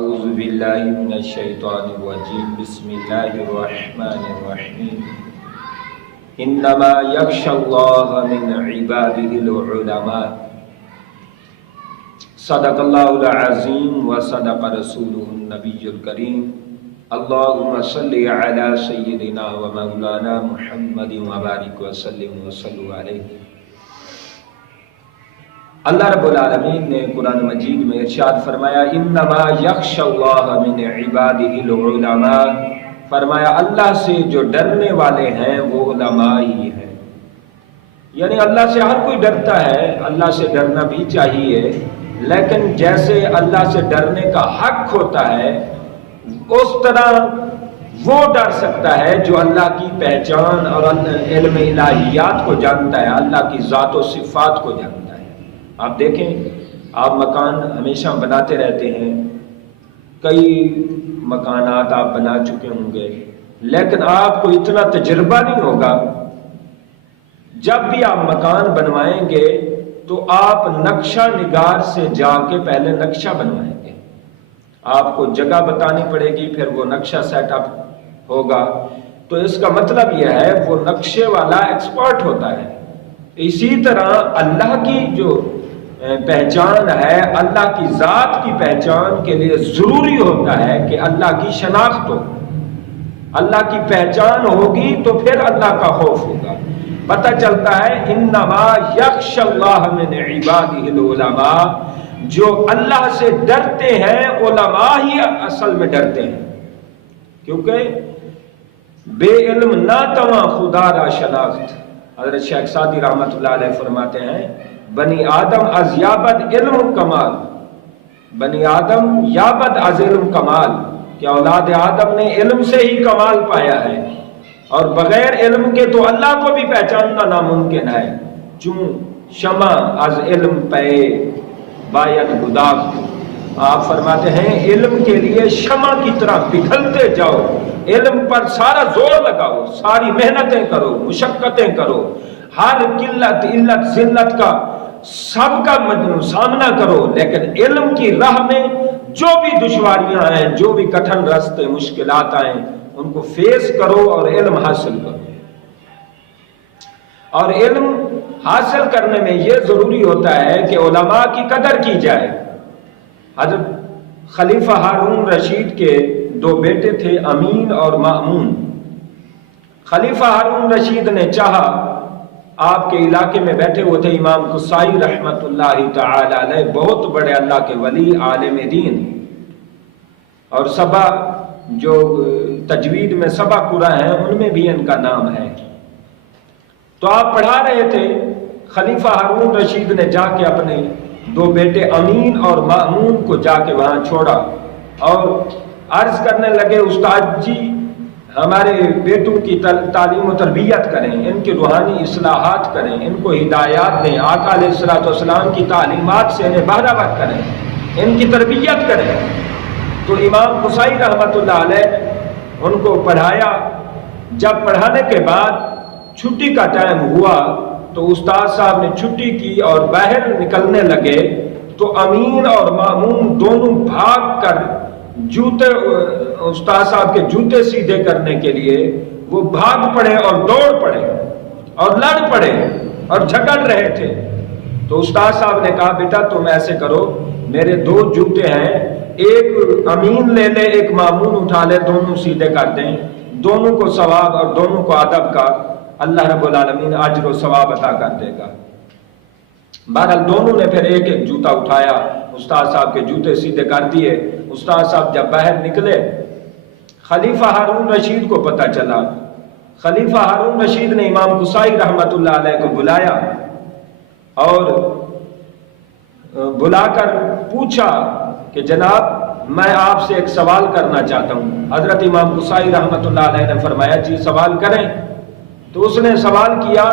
اعوذ باللہ من الشیطان الرجیم بسم اللہ الرحمن الرحیم انما یخشی اللہ من عبادہ العلماء صدق اللہ العظیم و صدق رسولہ النبی الکریم اللہم صلی علی سیدنا و مولانا محمد وبارک وسلم وصلوا علیہ۔ اللہ رب العالمین نے قرآن مجید میں ارشاد فرمایا انما یخشی اللہ من عبادہ العلماء، فرمایا اللہ سے جو ڈرنے والے ہیں وہ علماء ہی ہیں۔ یعنی اللہ سے ہر کوئی ڈرتا ہے، اللہ سے ڈرنا بھی چاہیے، لیکن جیسے اللہ سے ڈرنے کا حق ہوتا ہے اس طرح وہ ڈر سکتا ہے جو اللہ کی پہچان اور علم الہیات کو جانتا ہے، اللہ کی ذات و صفات کو جانتا ہے۔ آپ دیکھیں، آپ مکان ہمیشہ بناتے رہتے ہیں، کئی مکانات آپ بنا چکے ہوں گے، لیکن آپ کو اتنا تجربہ نہیں ہوگا۔ جب بھی آپ مکان بنوائیں گے تو آپ نقشہ نگار سے جا کے پہلے نقشہ بنوائیں گے، آپ کو جگہ بتانی پڑے گی، پھر وہ نقشہ سیٹ اپ ہوگا۔ تو اس کا مطلب یہ ہے وہ نقشے والا ایکسپرٹ ہوتا ہے۔ اسی طرح اللہ کی جو پہچان ہے، اللہ کی ذات کی پہچان کے لیے ضروری ہوتا ہے کہ اللہ کی شناخت ہو، اللہ کی پہچان ہوگی تو پھر اللہ کا خوف ہوگا۔ پتہ چلتا ہے انما یخشی اللہ من عبادہ العلماء، جو اللہ سے ڈرتے ہیں علماء ہی اصل میں ڈرتے ہیں، کیونکہ بے علم نہ تواں خدا را شناخت۔ حضرت شیخ سعدی رحمۃ اللہ علیہ فرماتے ہیں بنی آدم از یابد علم کمال، بنی آدم یابد از علم کمال، کہ اولاد آدم نے علم سے ہی کمال پایا ہے، اور بغیر علم کے تو اللہ کو بھی پہچاننا ناممکن ہے۔ چون شمع از علم پہ باید گداخت، آپ فرماتے ہیں علم کے لیے شمع کی طرح پگھلتے جاؤ، علم پر سارا زور لگاؤ، ساری محنتیں کرو، مشقتیں کرو، ہر قلت علت ذلت کا سب کا سامنا کرو، لیکن علم کی راہ میں جو بھی دشواریاں ہیں، جو بھی کٹھن راستے مشکلات آئیں، ان کو فیس کرو اور علم حاصل کرو۔ اور علم حاصل کرنے میں یہ ضروری ہوتا ہے کہ علماء کی قدر کی جائے۔ حضرت خلیفہ ہارون رشید کے دو بیٹے تھے، امین اور مامون۔ خلیفہ ہارون رشید نے چاہا، آپ کے علاقے میں بیٹھے ہوئے تھے امام قصائی رحمت اللہ تعالی علیہ، بہت بڑے اللہ کے ولی، عالم دین، اور سبا جو تجوید میں سبا قرآن ہیں ان میں بھی ان کا نام ہے۔ تو آپ پڑھا رہے تھے، خلیفہ ہارون رشید نے جا کے اپنے دو بیٹے امین اور مامون کو جا کے وہاں چھوڑا اور عرض کرنے لگے استاد جی ہمارے بیٹوں کی تعلیم و تربیت کریں، ان کی روحانی اصلاحات کریں، ان کو ہدایات دیں، آقا علیہ الصلوۃ والسلام کی تعلیمات سے انہیں بہرہور کریں، ان کی تربیت کریں۔ تو امام قصائی رحمۃ اللہ علیہ ان کو پڑھایا۔ جب پڑھانے کے بعد چھٹی کا ٹائم ہوا تو استاد صاحب نے چھٹی کی اور باہر نکلنے لگے تو امین اور مامون دونوں بھاگ کر جوتے، استاد صاحب کے جوتے سیدھے کرنے کے لیے وہ بھاگ پڑے اور دوڑ پڑے اور لڑ پڑے اور جھگڑ رہے تھے۔ تو استاد صاحب نے کہا بیٹا تم ایسے کرو، میرے دو جوتے ہیں، ایک امین لے لے ایک مامون اٹھا لے، دونوں سیدھے کر دیں، دونوں کو ثواب اور دونوں کو ادب کا اللہ رب العالمین اجر و ثواب عطا کر دے گا۔ بہرحال دونوں نے پھر ایک ایک جوتا اٹھایا، استاد صاحب کے جوتے سیدھے کر دیے۔ استاد صاحب جب باہر نکلے، خلیفہ ہارون رشید کو پتہ چلا۔ خلیفہ ہارون رشید نے امام قصائی رحمت اللہ علیہ کو بلایا اور بلا کر پوچھا کہ جناب میں آپ سے ایک سوال کرنا چاہتا ہوں۔ حضرت امام قصائی رحمت اللہ علیہ نے فرمایا جی سوال کریں۔ تو اس نے سوال کیا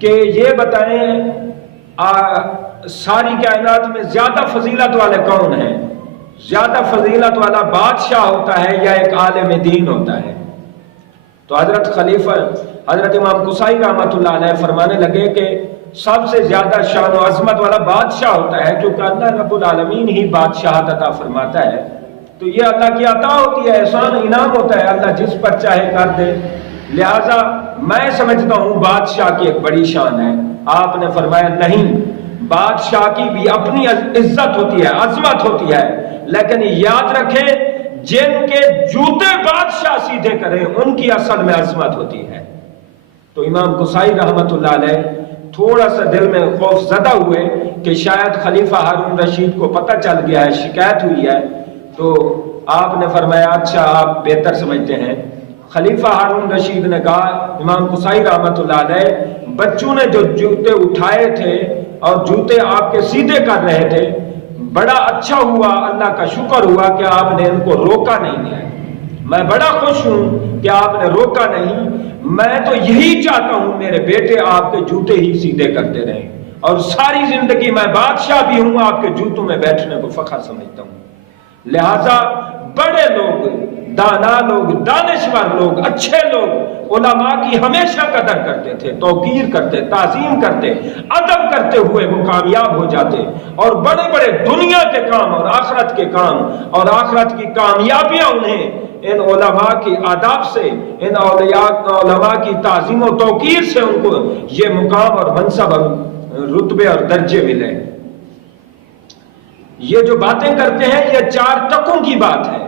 کہ یہ بتائیں ساری کائنات میں زیادہ فضیلت والے کون ہیں؟ زیادہ فضیلت والا بادشاہ ہوتا ہے یا ایک عالم دین ہوتا ہے؟ تو حضرت امام قصائی رحمت اللہ علیہ فرمانے لگے کہ سب سے زیادہ شان و عظمت والا بادشاہ ہوتا ہے، کیونکہ اللہ رب العالمین ہی بادشاہت عطا فرماتا ہے۔ تو یہ اللہ کی عطا ہوتی ہے، احسان انعام ہوتا ہے، اللہ جس پر چاہے کر دے۔ لہٰذا میں سمجھتا ہوں بادشاہ کی ایک بڑی شان ہے۔ آپ نے فرمایا نہیں، بادشاہ کی بھی اپنی عزت ہوتی ہے، عظمت ہوتی ہے، لیکن یاد رکھیں جن کے جوتے بادشاہ سیدھے کریں ان کی اصل میں عظمت ہوتی ہے۔ تو امام قصائی رحمت اللہ علیہ تھوڑا سا دل میں خوف زدہ ہوئے کہ شاید خلیفہ ہارون رشید کو پتہ چل گیا ہے، شکایت ہوئی ہے، تو آپ نے فرمایا اچھا آپ بہتر سمجھتے ہیں۔ خلیفہ ہارون رشید نے کہا، امام قصائی رحمت اللہ علیہ، بچوں نے جو جوتے اٹھائے تھے اور جوتے آپ کے سیدھے کر رہے تھے، بڑا اچھا ہوا، اللہ کا شکر ہوا کہ آپ نے ان کو روکا نہیں ہے۔ میں بڑا خوش ہوں کہ آپ نے روکا نہیں۔ میں تو یہی چاہتا ہوں میرے بیٹے آپ کے جوتے ہی سیدھے کرتے رہیں، اور ساری زندگی میں بادشاہ بھی ہوں، آپ کے جوتوں میں بیٹھنے کو فخر سمجھتا ہوں۔ لہذا بڑے لوگ، دانا لوگ، دانشور لوگ، اچھے لوگ علماء کی ہمیشہ قدر کرتے تھے، توقیر کرتے، تعظیم کرتے، ادب کرتے ہوئے وہ کامیاب ہو جاتے، اور بڑے بڑے دنیا کے کام اور آخرت کے کام اور آخرت کی کامیابیاں انہیں ان علماء کی آداب سے، ان علماء کی تعظیم و توقیر سے ان کو یہ مقام اور منصب اور رتبے اور درجے ملے۔ یہ جو باتیں کرتے ہیں یہ 4 ٹکوں کی بات ہے۔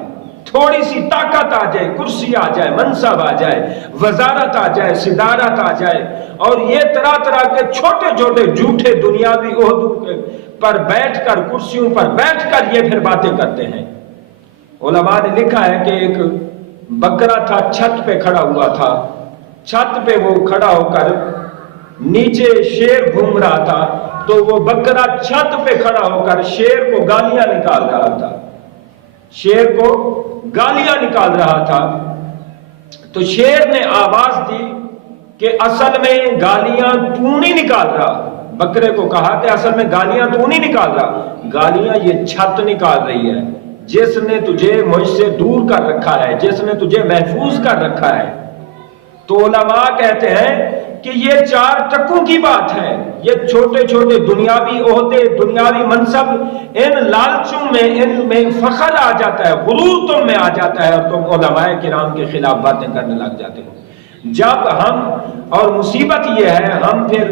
تھوڑی سی طاقت آ جائے، کرسی آ جائے، منصب آ جائے، وزارت آ جائے، صدارت آ جائے، اور یہ طرح طرح کے چھوٹے چھوٹے جھوٹے دنیاوی عہدوں پر بیٹھ کر، کرسیوں پر بیٹھ کر یہ پھر باتیں کرتے ہیں۔ علماء نے لکھا ہے کہ ایک بکرا تھا، چھت پہ کھڑا ہوا تھا، چھت پہ وہ کھڑا ہو کر، نیچے شیر گھوم رہا تھا، تو وہ بکرا چھت پہ کھڑا ہو کر شیر کو گالیاں نکال رہا تھا، شیر کو گالیاں نکال رہا تھا۔ تو شیر نے آواز دی کہ اصل میں گالیاں تو نہیں نکال رہا۔ بکرے کو کہا کہ اصل میں گالیاں تو نہیں نکال رہا، گالیاں یہ چھت نکال رہی ہے، جس نے تجھے مجھ سے دور کر رکھا ہے، جس نے تجھے محفوظ کر رکھا ہے۔ تو علماء کہتے ہیں کہ یہ 4 ٹکوں کی بات ہے۔ یہ چھوٹے چھوٹے دنیاوی عہدے، دنیاوی منصب، ان لالچوں میں، ان میں فخر آ جاتا ہے، غرور تم میں آ جاتا ہے، اور تم علماء کرام کے خلاف باتیں کرنے لگ جاتے ہو۔ جب ہم، اور مصیبت یہ ہے، ہم پھر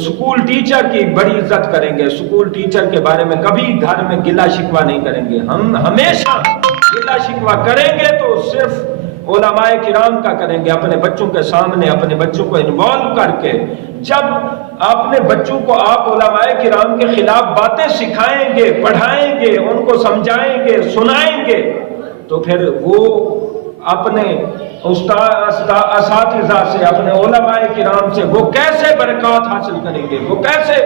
سکول ٹیچر کی بڑی عزت کریں گے، سکول ٹیچر کے بارے میں کبھی گھر میں گلہ شکوہ نہیں کریں گے۔ ہم ہمیشہ گلہ شکوہ کریں گے تو صرف علماء کرام کا کریں گے، اپنے بچوں کے سامنے، اپنے بچوں کو انوالو کر کے۔ جب اپنے بچوں کو آپ علماء کرام کے خلاف باتیں سکھائیں گے، پڑھائیں گے، ان کو سمجھائیں گے، سنائیں گے، تو پھر وہ اپنے اساتذہ سے، اپنے علماء کرام سے وہ کیسے برکات حاصل کریں گے، وہ کیسے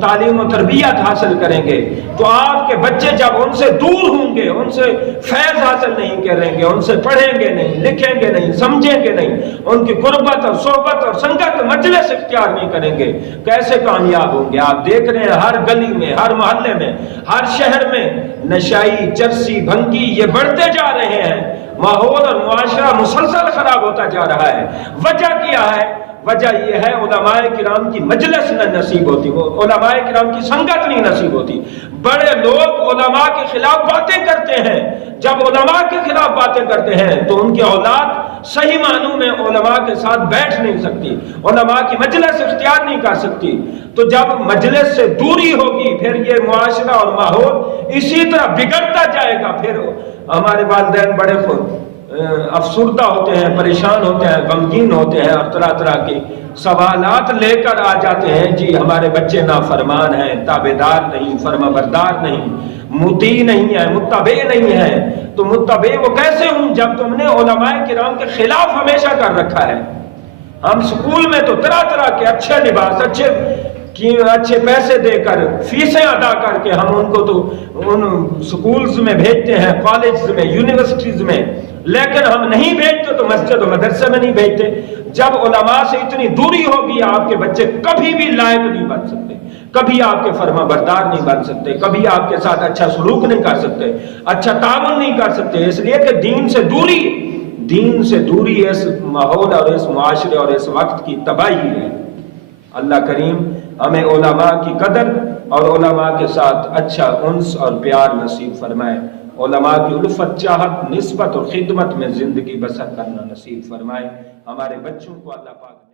تعلیم و تربیت حاصل کریں گے۔ تو آپ کے بچے جب ان سے دور ہوں گے، ان سے فیض حاصل نہیں کریں گے، ان سے پڑھیں گے نہیں، لکھیں گے نہیں، سمجھیں گے نہیں، ان کی قربت اور صحبت اور سنگت مجلس اختیار نہیں کریں گے، کیسے کامیاب ہوں گے؟ آپ دیکھ رہے ہیں ہر گلی میں، ہر محلے میں، ہر شہر میں نشائی، چرسی، بھنگی یہ بڑھتے جا رہے ہیں، ماحول اور معاشرہ مسلسل خراب ہوتا جا رہا ہے۔ وجہ کیا ہے؟ وجہ یہ ہے علماء کرام کی مجلس نہ نصیب ہوتی، وہ علماء کرام کی سنگت نہیں نصیب ہوتی۔ بڑے لوگ علماء کے خلاف باتیں کرتے ہیں، جب علماء کے خلاف باتیں کرتے ہیں تو ان کی اولاد صحیح معنوں میں علماء کے ساتھ بیٹھ نہیں سکتی، علماء کی مجلس اختیار نہیں کر سکتی۔ تو جب مجلس سے دوری ہوگی پھر یہ معاشرہ اور ماحول اسی طرح بگڑتا جائے گا۔ پھر ہمارے والدین بڑے افسردہ ہوتے ہیں، پریشان ہوتے ہیں، غمگین ہوتے ہیں، اور طرح طرح کے سوالات لے کر آ جاتے ہیں، جی ہمارے بچے نافرمان ہیں، تابعدار نہیں، فرما بردار نہیں، مطیع نہیں ہے، متبع نہیں ہے۔ تو متبع وہ کیسے ہوں جب تم نے علماء کرام کے خلاف ہمیشہ کر رکھا ہے۔ ہم سکول میں تو طرح طرح کے اچھے لباس، اچھے پیسے دے کر، فیسیں ادا کر کے ہم ان کو تو ان سکولز میں بھیجتے ہیں، کالجز میں، یونیورسٹیز میں، لیکن ہم نہیں بھیجتے تو مسجد و مدرسے میں نہیں بھیجتے۔ جب علماء سے اتنی دوری ہوگی آپ کے بچے کبھی بھی لائق نہیں بن سکتے، کبھی آپ کے فرما بردار نہیں بن سکتے، کبھی آپ کے ساتھ اچھا سلوک نہیں کر سکتے، اچھا تعاون نہیں کر سکتے، اس لیے کہ دین سے دوری اس ماحول اور اس معاشرے اور اس وقت کی تباہی ہے۔ اللہ کریم ہمیں علماء کی قدر اور علماء کے ساتھ اچھا انس اور پیار نصیب فرمائے۔ علماء کی الفت، چاہت، نسبت اور خدمت میں زندگی بسر کرنا نصیب فرمائے۔ ہمارے بچوں کو اللہ پاک